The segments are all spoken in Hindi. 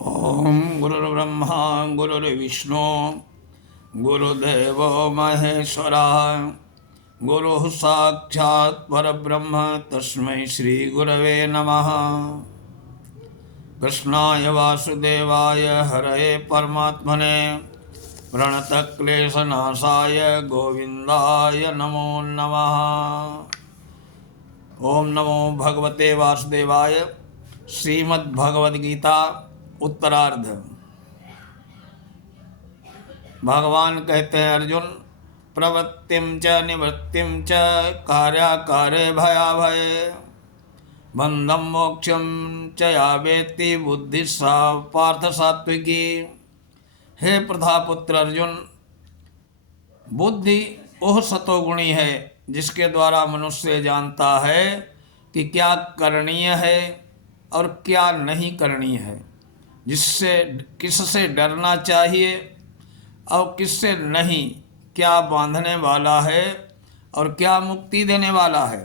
ओम गुरुर्ब्रह्मा गुरुर्विष्णु गुरुदेवो महेश्वरा गुरुः साक्षात् परब्रह्म तस्मै श्री गुरवे नमः। कृष्णाय वासुदेवाय हरये परमात्मने प्रणतक्लेशनाशाय गोविन्दाय नमो नमः। ओम नमो भगवते वासुदेवाय। श्रीमद्भगवद्गीता उत्तरार्ध। भगवान कहते हैं, अर्जुन, प्रवृत्तिम च निवृत्तिम च कार्याकारे भयाभये बंधम मोक्षम च या वेत्ति बुद्धि सा पार्थ सात्विकी। हे प्रथापुत्र अर्जुन, बुद्धि वह सतोगुणी है जिसके द्वारा मनुष्य जानता है कि क्या करणीय है और क्या नहीं करणीय है, जिससे किससे डरना चाहिए और किससे नहीं, क्या बांधने वाला है और क्या मुक्ति देने वाला है।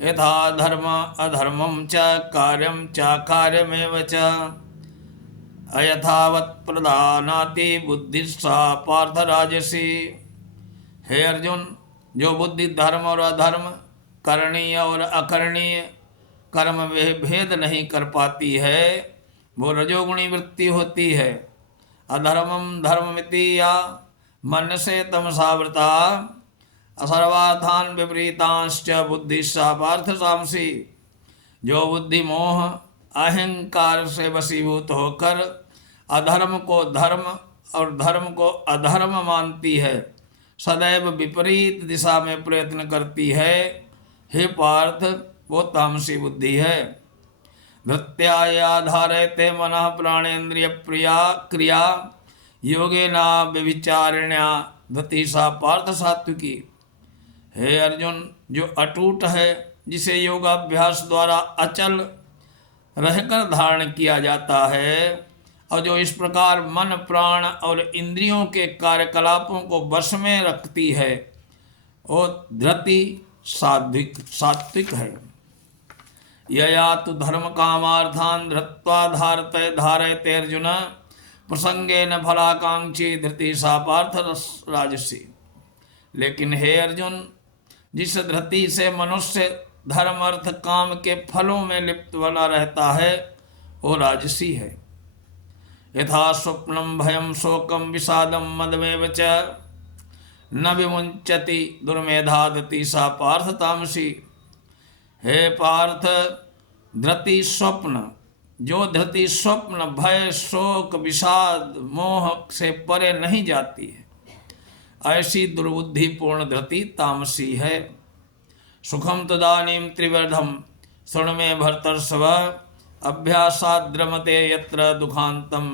यथा धर्म अधर्मम च कार्यम च कार्यमेव च अयथावत् प्रधानाति बुद्धि सा पार्थ राजसी। हे अर्जुन, जो बुद्धि धर्म और अधर्म, करणीय और अकरणीय कर्म में भेद नहीं कर पाती है, वो रजोगुणी वृत्ति होती है। अधर्मम धर्ममिति या मन से तमसावृता असर्वाधान विपरीतांश्च बुद्धि सा पार्थ सामसी। जो बुद्धि मोह अहंकार से वशीभूत होकर अधर्म को धर्म और धर्म को अधर्म मानती है, सदैव विपरीत दिशा में प्रयत्न करती है, हे पार्थ, वो तामसी बुद्धि है। धृत्याधारयते मनः प्राणेन्द्रिय प्रिया क्रिया योगेना व्यभिचारिण्या धृति सा पार्थ सात्विकी। हे अर्जुन, जो अटूट है, जिसे योगाभ्यास द्वारा अचल रहकर धारण किया जाता है, और जो इस प्रकार मन प्राण और इंद्रियों के कार्यकलापों को वश में रखती है, वो धृति सात्विक है। यया तो धर्म कामार्थान धृत्वा धारयते अर्जुन प्रसंगेन फलाकांक्षी धृति सा पार्थ राजसी। लेकिन हे अर्जुन, जिस धृति से मनुष्य धर्म अर्थ काम के फलों में लिप्त बना रहता है, वो राजसी है। यथा स्वप्नम भयम शोकम विषादम मदमेव च न विमुंचति दुर्मेधा धृति सा पार्थ तामसी। हे पार्थ, धृति स्वप्न, जो धृति स्वप्न भय शोक विषाद मोह से परे नहीं जाती है, ऐसी दुर्बुद्धिपूर्ण धृति तामसी है। सुखम तदानीम त्रिवर्धम शृणु मे भर्तर्षभ अभ्यासाद्रमते यत्र दुखांतम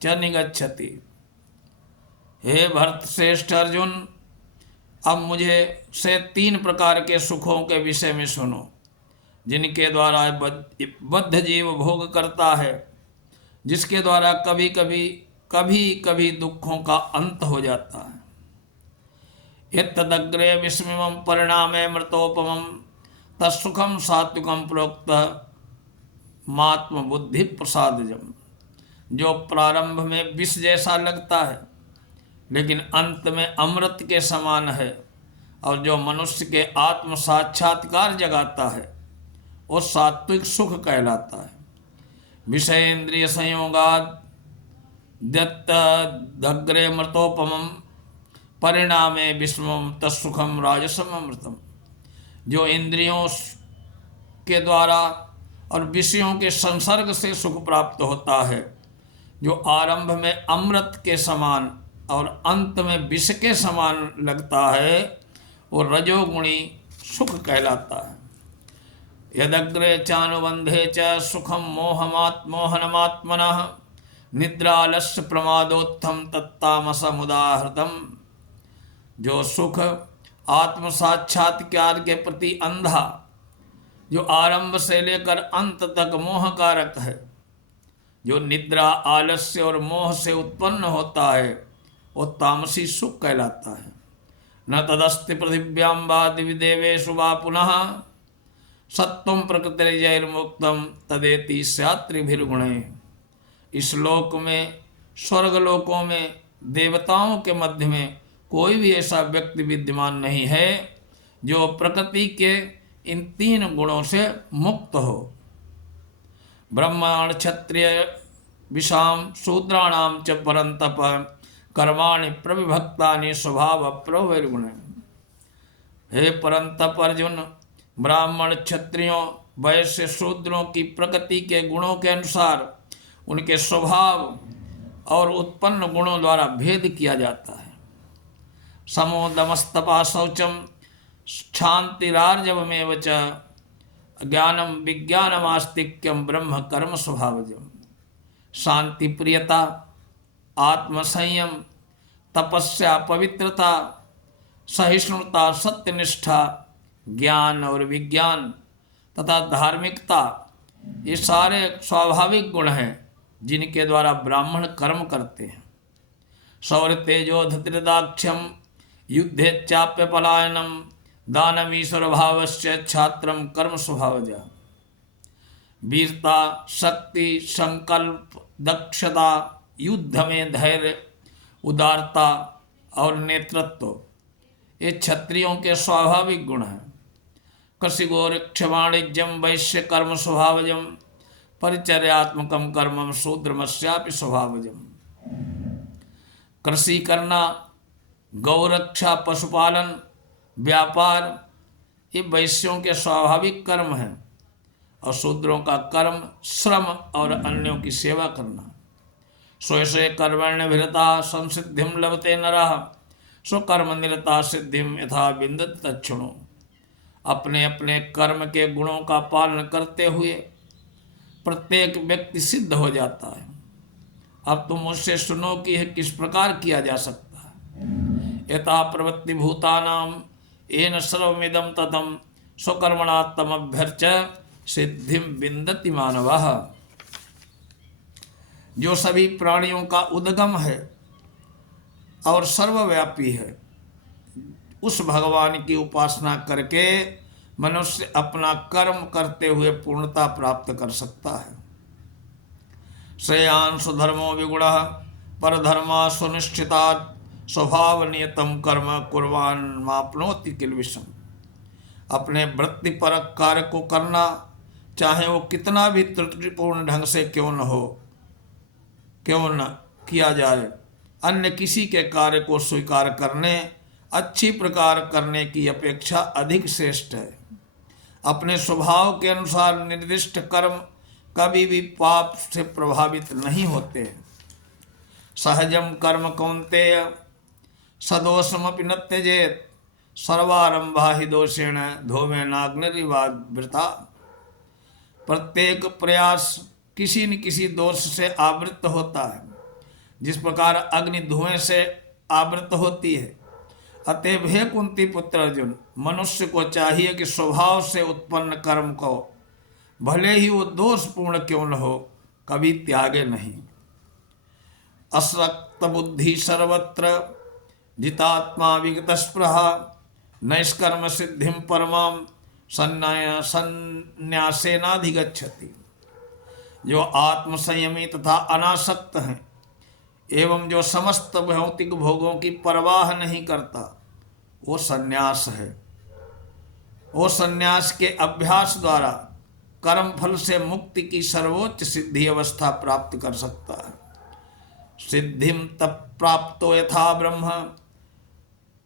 च निगच्छति। हे भरत श्रेष्ठ अर्जुन, अब मुझे से 3 प्रकार के सुखों के विषय में सुनो, जिनके द्वारा बद्ध जीव भोग करता है, जिसके द्वारा कभी कभी दुखों का अंत हो जाता है। यत्तदग्रे विस्मिमं परिणामे मृतोपमं तत्सुखम सात्विकम प्रोक्त मात्म बुद्धि प्रसादजम। जो प्रारंभ में विष जैसा लगता है, लेकिन अंत में अमृत के समान है, और जो मनुष्य के आत्म साक्षात्कार जगाता है, वो सात्विक सुख कहलाता है। विषय इंद्रिय संयोगाद दग्रे मृतोपमम परिणामे विस्मम तत्सुखम राजसम अमृतम। जो इंद्रियों के द्वारा और विषयों के संसर्ग से सुख प्राप्त होता है, जो आरंभ में अमृत के समान और अंत में विष के समान लगता है, वो रजोगुणी सुख कहलाता है। यदग्रे चानुबंधे च सुखम मोहनमात्मनः निद्रालस्य प्रमादोत्थम तत्तामसमुदाहृतम। जो सुख आत्म साक्षात्कार के प्रति अंधा, जो आरंभ से लेकर अंत तक मोह कारक है, जो निद्रा आलस्य और मोह से उत्पन्न होता है, वो तामसी सुख कहलाता है। न तदस्ति पृथिव्यां वा दिवि देवेषु वा पुनः सत्वं प्रकृतिर्जैर्मुक्तं तदेति स्यात् त्रिभिर्गुणैः। इस लोक में, स्वर्गलोकों में, देवताओं के मध्य में कोई भी ऐसा व्यक्ति विद्यमान नहीं है जो प्रकृति के इन 3 गुणों से मुक्त हो। ब्राह्मण क्षत्रिय विषाम शूद्राणाम च परंतप कर्माणि प्रविभक्तानि स्वभाव प्रवैर्गुण। हे परंतप अर्जुन, ब्राह्मण क्षत्रियों वैश्य शूद्रों की प्रकृति के गुणों के अनुसार उनके स्वभाव और उत्पन्न गुणों द्वारा भेद किया जाता है। समो दमस्तपा शौचम क्षांतिरार्जवमेव च ज्ञानम विज्ञानमास्तिक्यम ब्रह्म कर्म स्वभावजम। शांति प्रियता, आत्मसंयम, तपस्या, पवित्रता, सहिष्णुता, सत्यनिष्ठा, ज्ञान और विज्ञान तथा धार्मिकता, ये सारे स्वाभाविक गुण हैं जिनके द्वारा ब्राह्मण कर्म करते हैं। शौर्य तेजो धृतिर्दाक्ष्यम युद्धे चाप्य पलायनम दानमीश्वर भावस्य छात्रम कर्म स्वभावज। वीरता, शक्ति, संकल्प, दक्षता, युद्ध में धैर्य, उदारता और नेतृत्व, ये क्षत्रियों के स्वाभाविक गुण हैं। कृषि गोरक्ष वाणिज्यम वैश्य कर्म स्वभावजम परिचर्यात्मकम कर्मम शूद्रमस्यापि स्वभावजम। कृषि करना, गौरक्षा, पशुपालन, व्यापार, ये वैश्यों के स्वाभाविक कर्म हैं और शूद्रों का कर्म श्रम और अन्यों की सेवा करना। स्वयं कर्मण्य विरता संसिद्धिम लभते नरः स्वकर्म निरता सिद्धिम यथा विन्दति तच्छृणु। अपने अपने कर्म के गुणों का पालन करते हुए प्रत्येक व्यक्ति सिद्ध हो जाता है। अब तुम मुझसे सुनो कि यह किस प्रकार किया जा सकता है। यथा प्रवृत्ति भूतानाम येन सर्वमिदं ततं स्वकर्मणा तमभ्यर्च सिद्धिम विन्दति मानवः। जो सभी प्राणियों का उद्गम है और सर्वव्यापी है, उस भगवान की उपासना करके मनुष्य अपना कर्म करते हुए पूर्णता प्राप्त कर सकता है। श्रेयान स्वधर्मो विगुणः परधर्मा सुनिश्चिता स्वभाव नियतम कर्म कुर्वान माप्नोति किल्बिषम्। अपने वृत्तिपरक कार्य को करना, चाहे वो कितना भी त्रुटिपूर्ण ढंग से क्यों न किया जाए, अन्य किसी के कार्य को स्वीकार करने, अच्छी प्रकार करने की अपेक्षा अधिक श्रेष्ठ है। अपने स्वभाव के अनुसार निर्दिष्ट कर्म कभी भी पाप से प्रभावित नहीं होते। सहजम कर्म कौन्तेय सदोषमपि न त्यजेत् सर्वारंभा ही दोषेण धूमेनाग्निरिवावृता। प्रत्येक प्रयास किसी न किसी दोष से आवृत होता है, जिस प्रकार अग्नि धुएं से आवृत होती है। अतएव हे कुंती पुत्र अर्जुन, मनुष्य को चाहिए कि स्वभाव से उत्पन्न कर्म को भले ही वो दोषपूर्ण क्यों न हो, कभी त्यागे नहीं। असक्त बुद्धि सर्वत्र जितात्मा विगत स्पृहा नैष्कर्म सिद्धिम परमाम संन्यासेनाधिगच्छति। जो आत्मसंयमी तथा अनासक्त हैं एवं जो समस्त भौतिक भोगों की परवाह नहीं करता, वो संन्यास है। वो संन्यास के अभ्यास द्वारा कर्म फल से मुक्ति की सर्वोच्च सिद्धि अवस्था प्राप्त कर सकता है। सिद्धिम तप प्राप्तो यथा ब्रह्म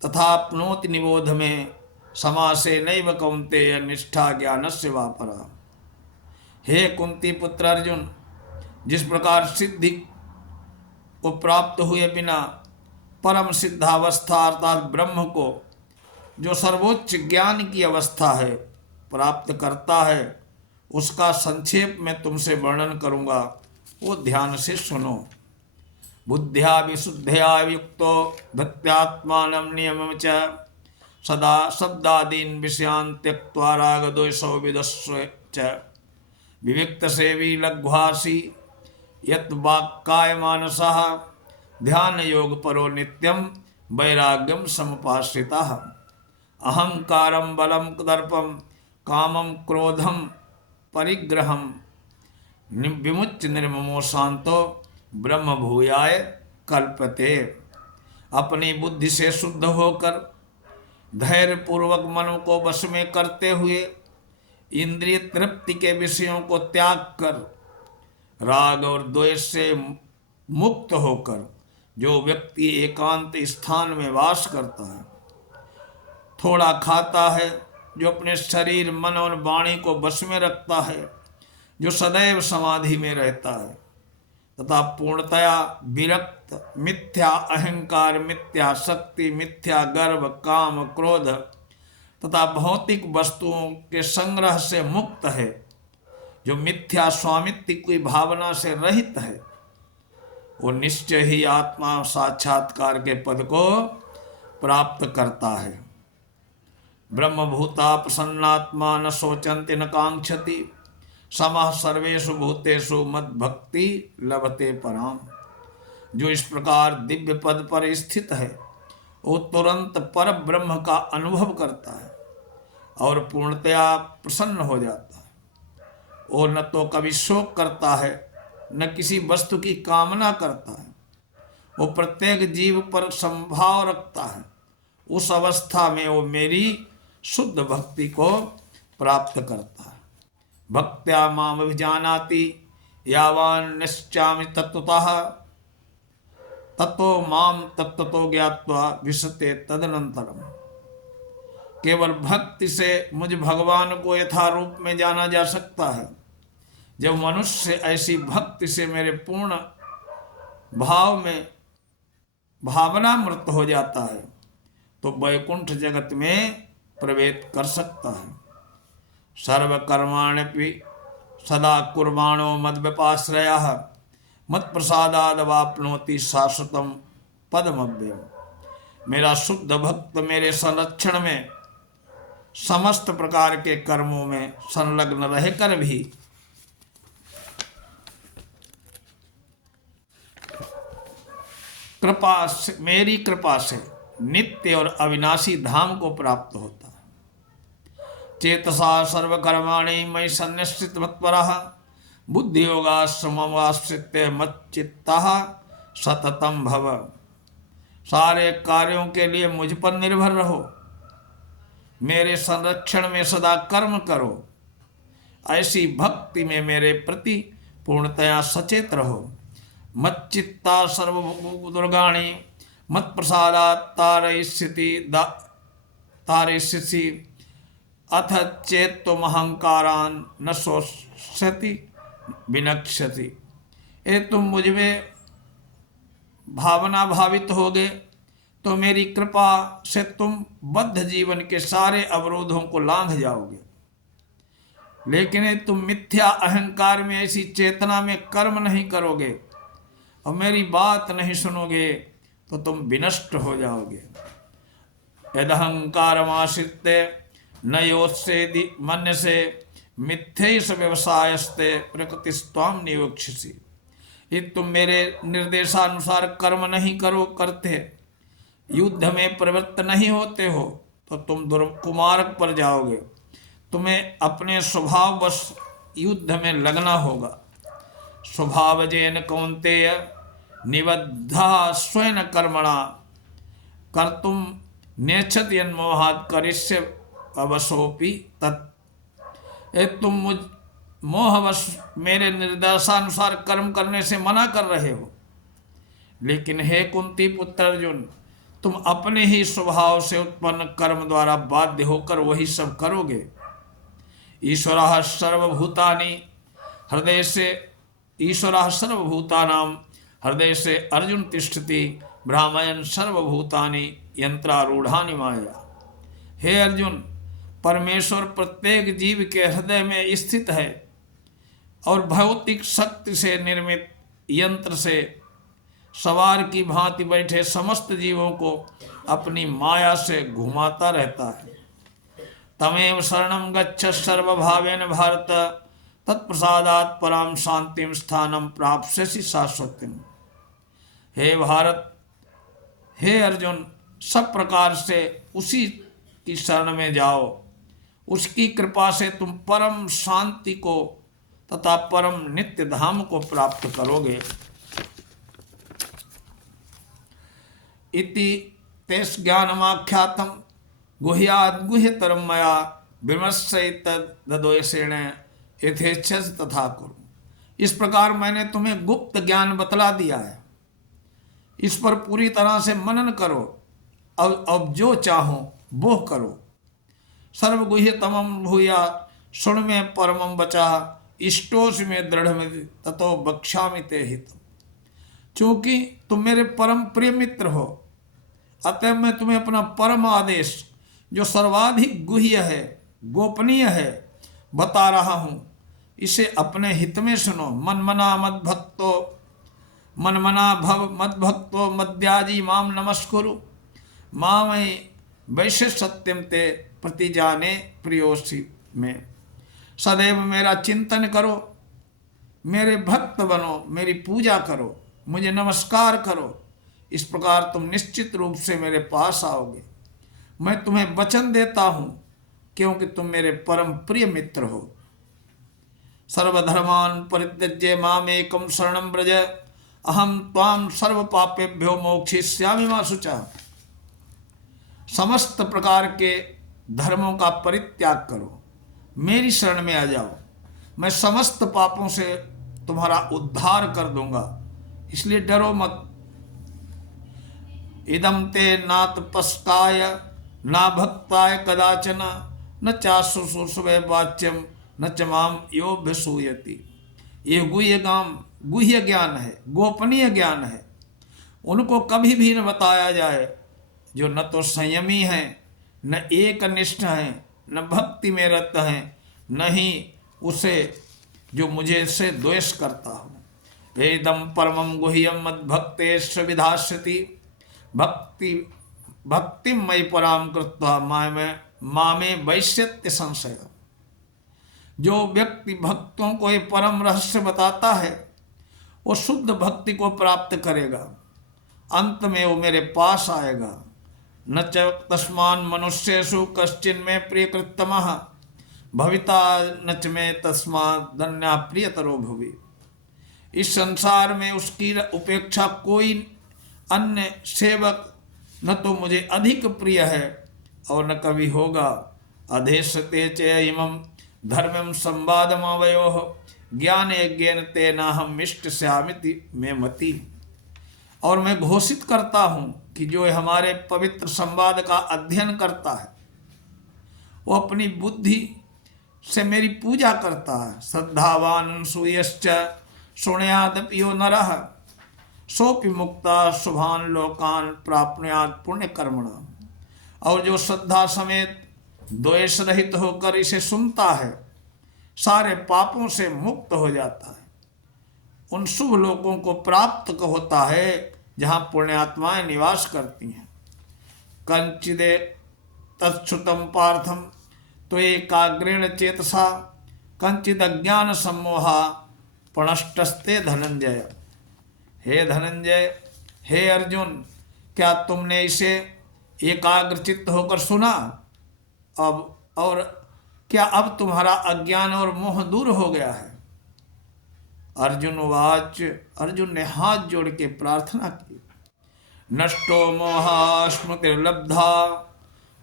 तथाप्नोति निबोध में समासे नैव कौन्तेय निष्ठा ज्ञानस्य वा परा। हे कुंती पुत्र अर्जुन, जिस प्रकार सिद्धि को प्राप्त हुए बिना परम सिद्धावस्था अर्थात ब्रह्म को, जो सर्वोच्च ज्ञान की अवस्था है, प्राप्त करता है, उसका संक्षेप में तुमसे वर्णन करूँगा, वो ध्यान से सुनो। बुद्ध्या विशुद्धया युक्तो धत्यात्मानं नियमं च सदा शब्दादीन् विषयान् त्यक्त्वा रागद्वेषौ विदस्व च विविक्त सेवी लघ्वासी यत् वाक्कायमानसः ध्यान योग परो नित्यं वैराग्यम समुपाश्रितः। अहंकारं बलं दर्पं कामं क्रोधं परिग्रहं विमुच्य निर्ममो शांतो ब्रह्म भूयाय कल्पते। अपनी बुद्धि से शुद्ध होकर धैर्य पूर्वक मन को वश में करते हुए इंद्रिय तृप्ति के विषयों को त्याग कर राग और द्वेष से मुक्त होकर जो व्यक्ति एकांत स्थान में वास करता है, थोड़ा खाता है, जो अपने शरीर मन और वाणी को वश में रखता है, जो सदैव समाधि में रहता है तथा पूर्णतया विरक्त, मिथ्या अहंकार, मिथ्या शक्ति, मिथ्या गर्व, काम, क्रोध तथा भौतिक वस्तुओं के संग्रह से मुक्त है, जो मिथ्या स्वामित्व की भावना से रहित है, वो निश्चय ही आत्मा साक्षात्कार के पद को प्राप्त करता है। ब्रह्मभूता प्रसन्नात्मा न शोचन्ति न कांक्षति समः सर्वेषु भूतेषु मद्भक्ति लभते पराम। जो इस प्रकार दिव्य पद पर स्थित है वो तुरंत पर ब्रह्म का अनुभव करता है और पूर्णतया प्रसन्न हो जाता है। वो न तो कभी शोक करता है न किसी वस्तु की कामना करता है। वो प्रत्येक जीव पर संभाव रखता है। उस अवस्था में वो मेरी शुद्ध भक्ति को प्राप्त करता है। भक्त्या माम अभिजानाति यावान निश्चामि तत्वतः ततो माम तत्वतो ज्ञात्वा विशते तदनंतरम। केवल भक्ति से मुझ भगवान को यथारूप में जाना जा सकता है। जब मनुष्य ऐसी भक्ति से मेरे पूर्ण भाव में भावनामृत हो जाता है तो वैकुंठ जगत में प्रवेश कर सकता है। सर्वकर्माण्यपि सदा कुर्वाणो मद्व्यपाश्रयः मत्प्रसादादवाप्नोति शाश्वतम पदमव्ययम्। मेरा शुद्ध भक्त मेरे संरक्षण में समस्त प्रकार के कर्मों में संलग्न रहकर भी मेरी कृपा से नित्य और अविनाशी धाम को प्राप्त होता है। चेतसा सर्वकर्माणि मयि सन्निश्चित मत्परः बुद्धियोगाश्रममाश्रित्य मच्चित्तः सततम भव। सारे कार्यों के लिए मुझ पर निर्भर रहो, मेरे संरक्षण में सदा कर्म करो। ऐसी भक्ति में मेरे प्रति पूर्णतया सचेत रहो। मच्चित्ता सर्वदुर्गाणि मत्प्रसादात् तारयिष्यसि अथ चेत्त्वमहंकारान् न शोष्यति विनक्ष्यति। ये तुम मुझ में भावना भावित होगे तो मेरी कृपा से तुम बद्ध जीवन के सारे अवरोधों को लांघ जाओगे। लेकिन तुम मिथ्या अहंकार में ऐसी चेतना में कर्म नहीं करोगे और मेरी बात नहीं सुनोगे तो तुम विनष्ट हो जाओगे। यदहंकारमाश्रित्य न योत्सेति मन्यसे मिथ्यैष व्यवसायस्ते प्रकृतिस्त्वां नियोक्ष्यसि। ये तुम मेरे निर्देशानुसार कर्म नहीं करते, युद्ध में प्रवृत्त नहीं होते हो तो तुम दुर्मार्ग पर जाओगे। तुम्हें अपने स्वभाववश युद्ध में लगना होगा। स्वभावजेन कौन्तेय निबद्धा स्वयं कर्मणा कर्तुम नेच्छति यन्मोहात् करिष्य अवशोपि तत्। तुम मुझ मोहवश मेरे निर्देशानुसार कर्म करने से मना कर रहे हो, लेकिन हे कुंती पुत्र अर्जुन, तुम अपने ही स्वभाव से उत्पन्न कर्म द्वारा बाध्य होकर वही सब करोगे। ईश्वरः सर्वभूतानि हृदय से ईश्वरः सर्वभूतानां हृदय से अर्जुन तिष्ठति भ्रामयन् सर्वभूतानि यंत्रारूढ़ानि माया। हे अर्जुन, परमेश्वर प्रत्येक जीव के हृदय में स्थित है और भौतिक शक्ति से निर्मित यंत्र से सवार की भांति बैठे समस्त जीवों को अपनी माया से घुमाता रहता है। तमेव शरणं गच्छ सर्वभावेन भारत तत्प्रसादात् पराम शांतिम स्थानम प्राप्स्यसि शाश्वतिम। हे भारत, हे अर्जुन, सब प्रकार से उसी की शरण में जाओ। उसकी कृपा से तुम परम शांति को तथा परम नित्य धाम को प्राप्त करोगे। इति तेस ज्ञानमाख्यातम गुह्याद गुह्यतरम मया विमर्शेण यथेच्छस तथा कुरु। इस प्रकार मैंने तुम्हें गुप्त ज्ञान बतला दिया है, इस पर पूरी तरह से मनन करो। अब जो चाहो वो करो। सर्वगुह्यतमं भूया सुन में परमं बचा इष्टोस में दृढ़ में ततो बक्षामि ते हित। चूंकि तुम मेरे परम प्रिय मित्र हो, अतः मैं तुम्हें अपना परम आदेश जो सर्वाधिक गुह्य है, गोपनीय है, बता रहा हूँ। इसे अपने हित में सुनो। मनमना भव मद्भक्तो मद्याजी माम नमस्कुरु मामयि वैश्य सत्यम ते प्रतिजाने प्रियोसी में। सदैव मेरा चिंतन करो, मेरे भक्त बनो, मेरी पूजा करो, मुझे नमस्कार करो। इस प्रकार तुम निश्चित रूप से मेरे पास आओगे। मैं तुम्हें वचन देता हूँ क्योंकि तुम मेरे परम प्रिय मित्र हो। सर्वधर्मान् परित्यज्य मामेकं शरणं व्रज अहम त्वां सर्व पापेभ्यो मोक्षयिष्यामि मा शुचः। समस्त प्रकार के धर्मों का परित्याग करो, मेरी शरण में आ जाओ, मैं समस्त पापों से तुम्हारा उद्धार कर दूंगा, इसलिए डरो मत। इदं ते नातपस्काय ना भक्ताय कदाचन न चाशुशुषवे वाच्यम न च माम योऽभ्यसूयति। ये गुह्य ज्ञान है, गोपनीय ज्ञान है। उनको कभी भी न बताया जाए जो न तो संयमी हैं, न एकनिष्ठ हैं, न भक्ति में रत हैं, न ही उसे जो मुझे से द्वेष करता हो। वेदम परमं गुह्यम मद्भक्तेश्व विधास्यति भक्ति मयि पराम कृत्वा मामे वैश्यत्य संशय। जो व्यक्ति भक्तों को ये परम रहस्य बताता है वो शुद्ध भक्ति को प्राप्त करेगा, अंत में वो मेरे पास आएगा। न च तस्मान् मनुष्येषु कश्चिन् मे प्रियकृत्तमः भविता न च मे तस्मात् धन्या प्रियतरो भुवि। इस संसार में उसकी उपेक्षा कोई अन्य सेवक न तो मुझे अधिक प्रिय है और न कभी होगा। अधेशते च इमं धर्मं संवादमावयोः ज्ञानेज्ञेन तेनाहम् इष्टस्यामिति मे मति। और मैं घोषित करता हूँ कि जो हमारे पवित्र संवाद का अध्ययन करता है वो अपनी बुद्धि से मेरी पूजा करता है। श्रद्धावान सूयश्च शृणुयादपि यो नरः सोऽपि मुक्ता शुभान लोकान प्राप्नुयात् पुण्य कर्मणा। और जो श्रद्धा समेत द्वेष रहित होकर इसे सुनता है सारे पापों से मुक्त हो जाता है, उन शुभ लोगों को प्राप्त होता है जहाँ पुण्यात्माएं निवास करती हैं। कंचिदे तत्सुतम पार्थम तो एकाग्रेण चेतसा कंचिद अज्ञान सम्मोहा प्रणष्टस्ते धनंजय। हे धनंजय, हे अर्जुन, क्या तुमने इसे एकाग्रचित्त होकर सुना? और क्या अब तुम्हारा अज्ञान और मोह दूर हो गया है? अर्जुन वाच, अर्जुन ने हाथ जोड़ के प्रार्थना की। नष्टो मोहा स्मृतिर्लब्धा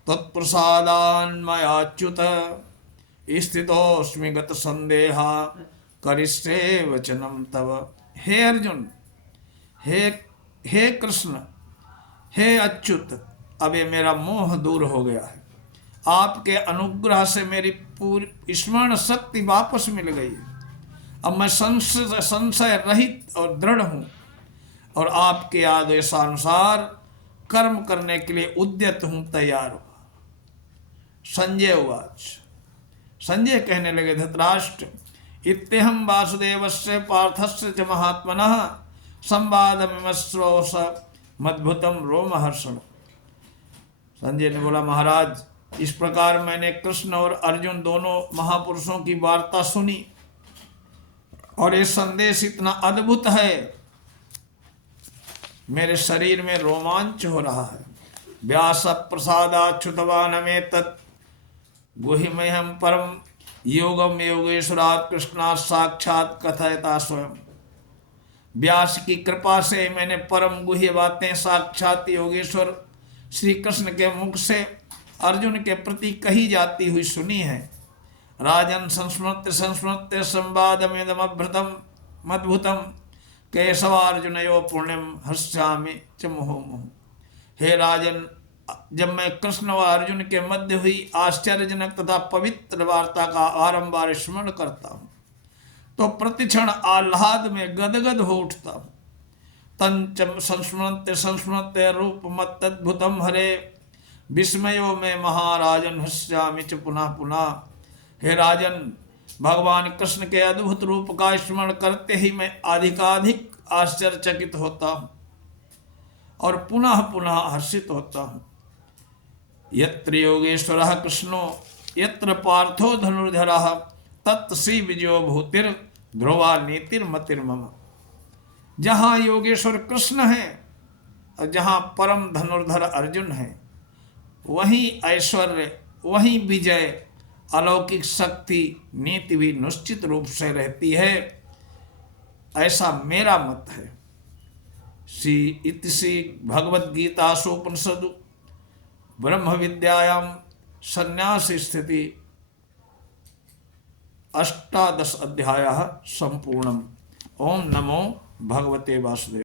तत्प्रसादान्मयाच्युत स्थितोऽस्मि गत संदेहा करिष्ये वचनम तव। हे अर्जुन, हे कृष्ण, हे अच्युत, अब ये मेरा मोह दूर हो गया है। आपके अनुग्रह से मेरी पूरी स्मरण शक्ति वापस मिल गई है। अब मैं संशय रहित और दृढ़ हूँ और आपके आदेशानुसार कर्म करने के लिए उद्यत हूँ, तैयार हुआ। संजय उवाच, संजय कहने लगे, धृतराष्ट्र, इत्यहं वासुदेवस्य पार्थस्य च महात्मनः संवादमिमश्रोष मद्भुतम रोमहर्षण। संजय ने बोला, महाराज, इस प्रकार मैंने कृष्ण और अर्जुन दोनों महापुरुषों की वार्ता सुनी और ये संदेश इतना अद्भुत है, मेरे शरीर में रोमांच हो रहा है। व्यास प्रसादाच्युतवान में तत् गुहिमहम परम योगम योगेश्वरात् कृष्णा साक्षात कथयता स्वयं। व्यास की कृपा से मैंने परम गुह्य बातें साक्षात योगेश्वर श्री कृष्ण के मुख से अर्जुन के प्रति कही जाती हुई सुनी है। राजन संस्मृत्य संस्मृत्य संवादमेदमभृतम मद्भुतम केशवार्जुनयो पुण्यम हस्यामि च मुहुर्मुहुः। हे राजन, जब मैं कृष्ण व अर्जुन के मध्य हुई आश्चर्यजनक तथा पवित्र वार्ता का बारंबार स्मरण करता हूँ तो प्रतिक्षण आह्लाद में गदगद हो उठता हूँ। तंच संस्मृत्य संस्मृत्य रूप मत्तद्भुतम हरे विस्मयो में महाराजन हस्यामि च पुनः पुनः। हे राजन, भगवान कृष्ण के अद्भुत रूप का स्मरण करते ही मैं अधिकाधिक आश्चर्यचकित होता हूँ और पुनः पुनः हर्षित होता हूँ। यत्र योगेश्वरः कृष्णो यत्र पार्थो धनुर्धरः तत् श्री विजयो भूतिर ध्रुवा नीतिर्मतिर्मम। जहाँ योगेश्वर कृष्ण है और जहाँ परम धनुर्धर अर्जुन है, वहीं ऐश्वर्य, वहीं विजय, अलौकिक शक्ति, नीति भी निश्चित रूप से रहती है, ऐसा मेरा मत है। श्री इति भगवद गीतासूपनिषदु ब्रह्म विद्यायाम संन्यास स्थिति 18 अध्यायः संपूर्णम्। ओम नमो भगवते वासुदेव।